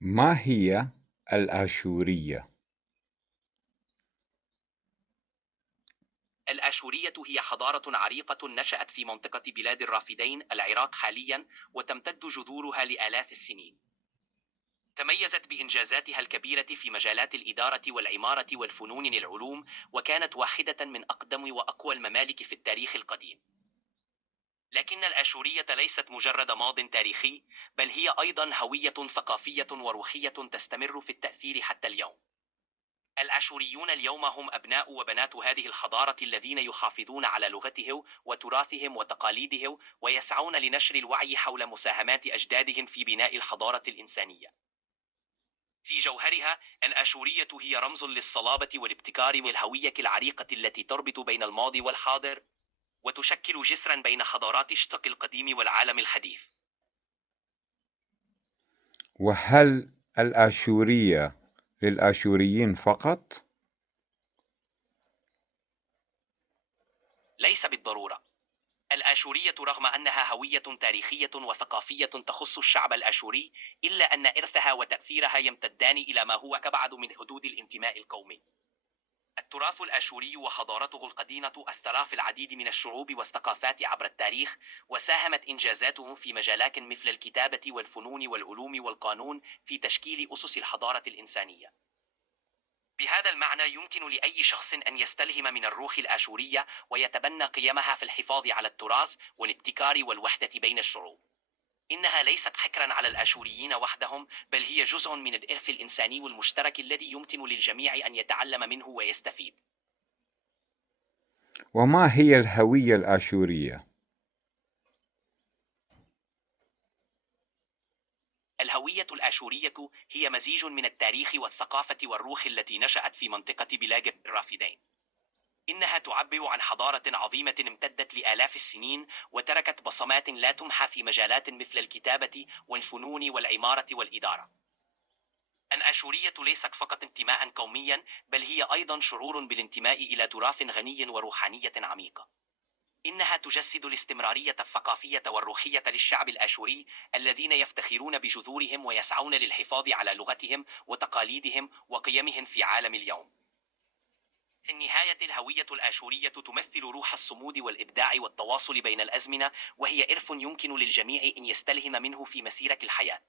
ما هي الآشورية؟ الآشورية هي حضارة عريقة نشأت في منطقة بلاد الرافدين العراق حاليا، وتمتد جذورها لآلاف السنين. تميزت بإنجازاتها الكبيرة في مجالات الإدارة والعمارة والفنون العلوم، وكانت واحدة من أقدم وأقوى الممالك في التاريخ القديم. لكن الآشورية ليست مجرد ماض تاريخي، بل هي أيضا هوية ثقافية وروحية تستمر في التأثير حتى اليوم. الآشوريون اليوم هم أبناء وبنات هذه الحضارة الذين يحافظون على لغتهم وتراثهم وتقاليدهم، ويسعون لنشر الوعي حول مساهمات أجدادهم في بناء الحضارة الإنسانية. في جوهرها، الآشورية هي رمز للصلابة والابتكار والهوية العريقة التي تربط بين الماضي والحاضر، وتشكل جسرا بين حضارات الشرق القديم والعالم الحديث. وهل الآشورية للآشوريين فقط؟ ليس بالضرورة. الآشورية رغم أنها هوية تاريخية وثقافية تخص الشعب الآشوري، إلا أن إرثها وتأثيرها يمتدان إلى ما هو أبعد من حدود الانتماء القومي. التراث الآشوري وحضارته القديمة أثرا في العديد من الشعوب والثقافات عبر التاريخ، وساهمت إنجازاتهم في مجالات مثل الكتابة والفنون والعلوم والقانون في تشكيل أسس الحضارة الإنسانية. بهذا المعنى يمكن لأي شخص أن يستلهم من الروح الآشورية ويتبنى قيمها في الحفاظ على التراث والابتكار والوحدة بين الشعوب. إنها ليست حكرا على الآشوريين وحدهم، بل هي جزء من الإرث الإنساني المشترك الذي يمكن للجميع أن يتعلم منه ويستفيد. وما هي الهوية الآشورية؟ الهوية الآشورية هي مزيج من التاريخ والثقافة والروح التي نشأت في منطقة بلاد الرافدين. إنها تعبر عن حضارة عظيمة امتدت لآلاف السنين، وتركت بصمات لا تمحى في مجالات مثل الكتابة والفنون والعمارة والإدارة. الآشورية ليست فقط انتماء قوميا، بل هي أيضا شعور بالانتماء إلى تراث غني وروحانية عميقة. إنها تجسد الاستمرارية الثقافية والروحية للشعب الآشوري، الذين يفتخرون بجذورهم ويسعون للحفاظ على لغتهم وتقاليدهم وقيمهم في عالم اليوم. في النهاية، الهوية الآشورية تمثل روح الصمود والإبداع والتواصل بين الأزمنة، وهي إرث يمكن للجميع أن يستلهم منه في مسيرة الحياة.